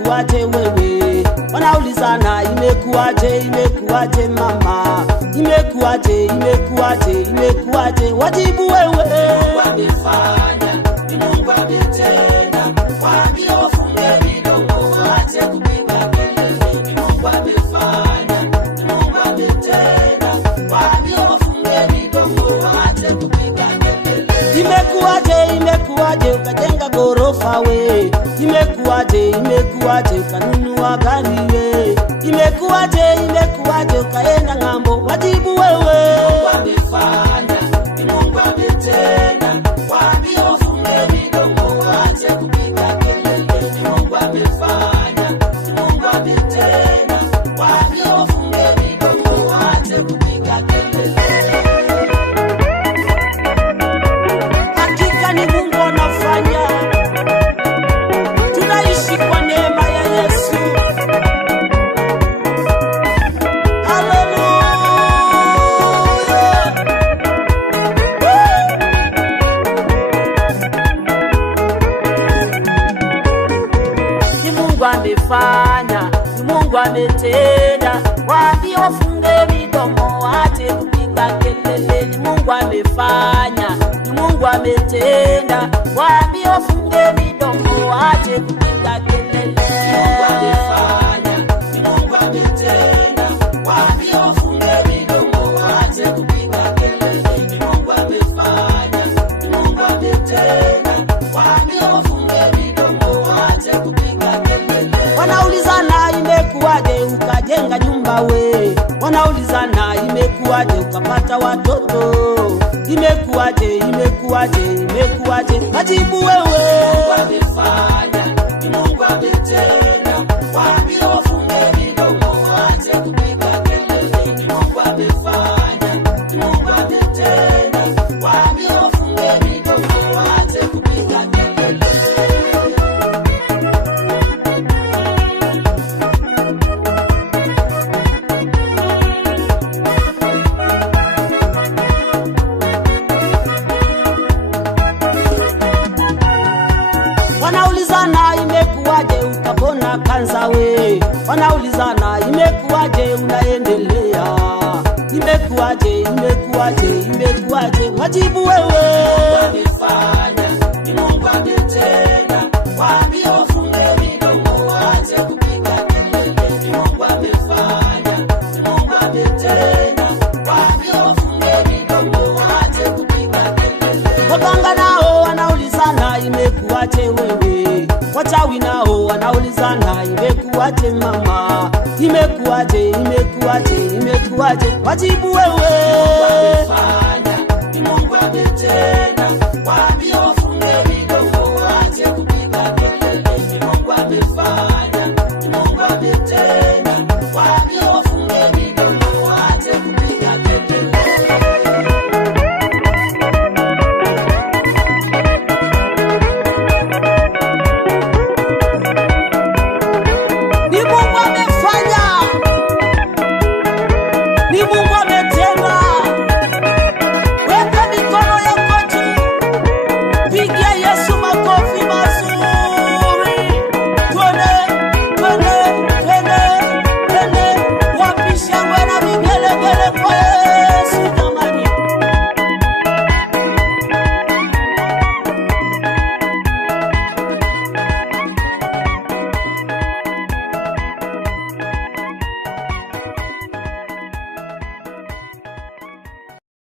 imekuwaje wewe? Wanaulizana imekuwaje mama? Imekuwaje? Wajibu wewe. Mungu amefanya, ni Mungu ametenda. Waambie wafunge midomo waache kupiga kelele. Ni Mungu amefanya, ni Mungu ametenda. Waambie wafunge midomo waache kupiga kelele. Imekuwaje ukajenga gorofa we? Imekuwaje ukanunua gari we? Imekuwaje ukaenda ng'ambo? Wajibu wewe. Mungu amefanya, ni Mungu ametenda. Waambie wafunge midomo waache kupiga kelele. Ni Mungu amefanya, ni Mungu ametenda. Waambie wafunge midomo waache kupiga kelele. Hakika ni Mungu anafanya. Tunaishi kwa neema ya Yesu. Hallelujah. Ni Mungu amefanya, ni Mungu ametenda. Waambie wafunge midomo waache kupiga kelele. Ni Mungu amefanya, ni Mungu ametenda. Waambie wafunge midomo waache kupiga kelele. Mungu amefanya, ni Mungu ametenda. Waambie wafunge midomo waache kupiga kelele. Ni Mungu amefanya, ni Mungu ametenda. Waambie wafunge midomo waache kupiga kelele. Wanaulizana imekuwaje ukajenga nyumba we? Wanaulizana imekuwaje ukapata watoto? Imekuwaje? Wajibu wewe. Mungu amefanya, ni Mungu ametenda. Waambie wafunge midomo waache kupiga kelele. Ni Mungu amefanya, ni Mungu ametenda. Waambie wafunge midomo waache kupiga kelele. Wanaulizana imekuwaje ukapona kansa we? Wanaulizana imekuwaje unaendelea? Imekuwaje? Wajibu wewe. Amefanya, ni Mungu ametenda. Waambie wafunge midomo waache kupiga kelele. Ni Mungu amefanya, ni Mungu ametenda. Waambie wafunge midomo waache kupiga kelele. Waganga nao wanaulizana imekuwaje wewe? Wachawi nao wanaulizana imekuwaje mama? Imekuwaje? Wajibu wewe. Amefanya, ni Mungu ametenda. Waambie wafunge midomo waache kupiga kelele. Ni Mungu amefanya, ni Mungu ametenda. Waambie wafunge midomo waache kupiga kelele. Ni Mungu amefanya. Ni Mungu